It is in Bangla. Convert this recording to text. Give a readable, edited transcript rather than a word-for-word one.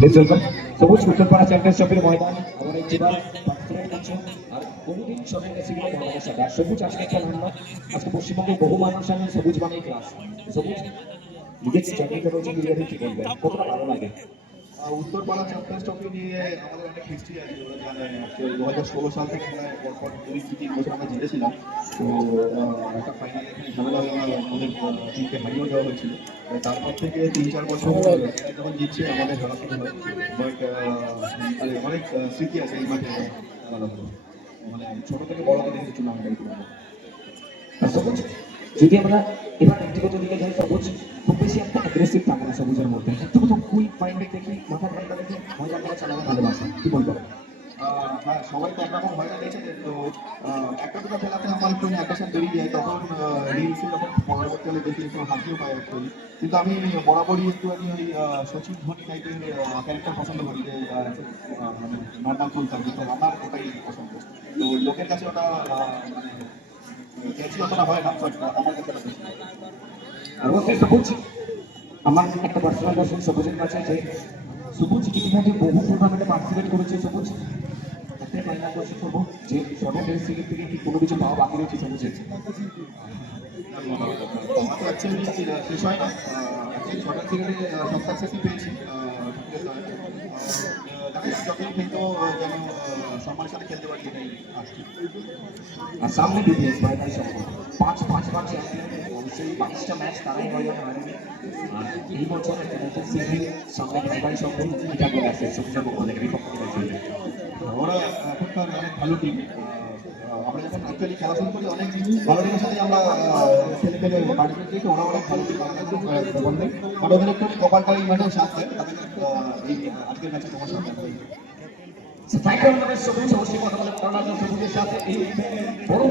প্লিজ ওয়েলকাম সবুজ উত্তরপাড়া চ্যাম্পিয়ন্স ট্রফির ময়দান আমার এই যেবার পার্টিসিপেট করছে আর কোনোদিন সবাই কাছে গেলে বাংলাদেশ আর সবুজ আজকে একটা নাম্বার আজকে পশ্চিমবঙ্গের বহু মানুষ জানেন সবুজ মানেই ক্লাস সবুজ নিজের চাকরিটা রয়েছে ক্লিয়ারলি কি বলবেন কতটা ভালো লাগে উত্তরপাড়া চ্যাম্পিয়ন্স ট্রফি নিয়ে আমাদের অনেক হিস্ট্রি আছে, ওরা জানে। 2016 সাল থেকে আমরা পরপর 2-3 বছর আমরা জিতেছিলাম। তো একটা ফাইনাল এখানে ঝামেলা হয়ে আমাদের টিমকে হারিয়েও দেওয়া হয়েছিল। তারপর থেকে 3-4 বছর যখন জিতছে আমাদের হারাতে হয়, বাট অনেক স্মৃতি আছে এই মাঠে আলাদা। মানে ছোট থেকে বড় থেকে দেখেছি টুর্নামেন্ট। সবুজ যদি আমরা এবার ব্যক্তিগত দিকে যাই সবুজ খুব বেশি একটা অ্যাগ্রেসিভ থাকে না সবুজের মধ্যে একটু কোথাও কুইক মাইন্ডে দেখি মাথা ঠান্ডা দেখে ময়দানটা চালানো ভালোবাসে কি বলবো হ্যাঁ, সবাই তো একরকম হয় না, দেখেছেন তো। একটা দুটো খেলাতে আমার একটু অ্যাগ্রেশন বেরিয়ে যায়, তখন রিলসে তখন পরবর্তীকালে দেখি একটু হাসিও পায় অ্যাকচুয়ালি। কিন্তু আমি বরাবরই একটুখানি ওই সচিন ধোনি টাইপের ক্যারেক্টার পছন্দ করি, যে মানে নর্মাল ফুল থাকবে, তো আমার ওটাই পছন্দ। তো লোকের কাছে ওটা মানে ক্যাচি অতটা হয় না, বাট আমার কাছে ওটা বেশি। অবশ্যই সবুজ আমার একটা পার্সোনাল কোশ্চেন সবুজের কাছে যে সবুজ ইতিমধ্যে বহু টুর্নামেন্টে পার্টিসিপেট করেছে সবুজ একটা ফাইনাল কোশ্চেন করবো যে শর্ট রেস থেকে কি কোনো কিছু পাওয়া বাকি রয়েছে সবুজের তো অ্যাকচুয়ালি শেষ হয় না, অ্যাকচুয়ালি শর্ট পিরিয়ডে সব সাকসেসই পেয়েছি। দেখা যাচ্ছে যতই কিন্তু যেন সম্মানের সাথে খেলতে পারি, এটাই আসছে। আর সামনে বিপিএস ফাইনাল সম্ভব পাঁচবার চ্যাম্পিয়ন অবশ্যই 22টা ম্যাচ তারাই ময়দানে হারেনি আর এই বছর একটা নতুন সিজন সামনে ফাইনাল সম্ভব এটা বলে আছে সবুজের পক্ষ থেকে বিপক্ষ থেকে ওরা এখনকার অনেক ভালো টিম। আমরা যখন অ্যাকচুয়ালি খেলা শুরু করি অনেক ভালো টিমের সাথে আমরা খেলে খেলে পার্টিসিপেট করি, ওরা অনেক ভালো টিম বন্ধে, বাট ওদের একটু কপালটাই মানে সাথ দেয় তাদের এই আজকের ম্যাচে তোমার সাথে। থ্যাংক ইউ আমাদের সবুজ অবশ্যই কথা বলে সবুজের সাথে এই বড়